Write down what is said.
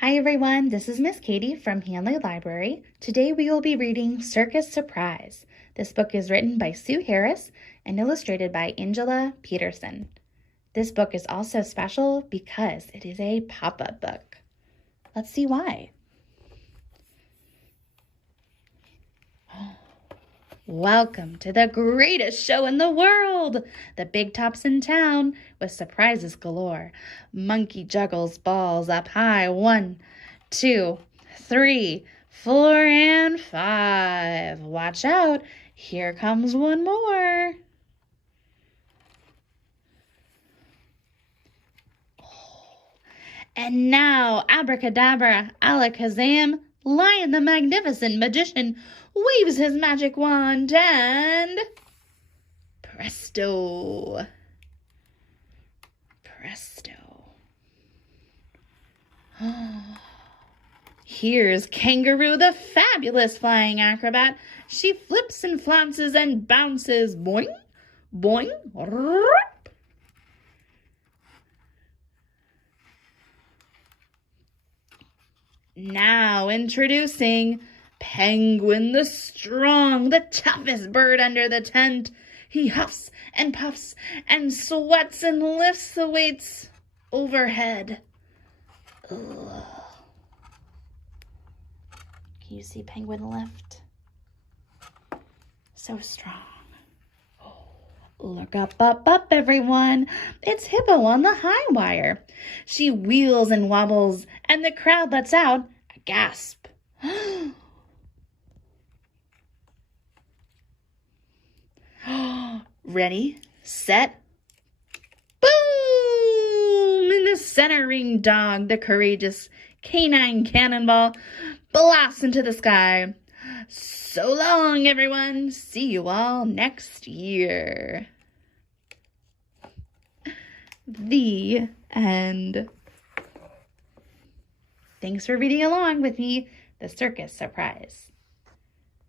Hi everyone, this is Miss Katie from Handley Library. Today we will be reading Circus Surprise. This book is written by Sue Harris and illustrated by Angela Peterson. This book is also special because it is a pop-up book. Let's see why. Welcome to the greatest show in the world! The big top's in town with surprises galore. Monkey juggles balls up high. 1, 2, 3, 4, and 5. Watch out, here comes one more. And now, abracadabra, alakazam, Lion the magnificent magician waves his magic wand and presto, presto. Here's Kangaroo, the fabulous flying acrobat. She flips and flounces and bounces. Boing, boing, rrrp. Now introducing Penguin the strong, the toughest bird under the tent. He huffs and puffs and sweats and lifts the weights overhead. Ugh. Can you see Penguin lift? So strong. Oh, look up, up, up, everyone. It's Hippo on the high wire. She wheels and wobbles, and the crowd lets out a gasp. Ready, set, boom! In the center ring dog, the courageous canine cannonball, blasts into the sky. So long, everyone. See you all next year. The end. Thanks for reading along with me, The Circus Surprise.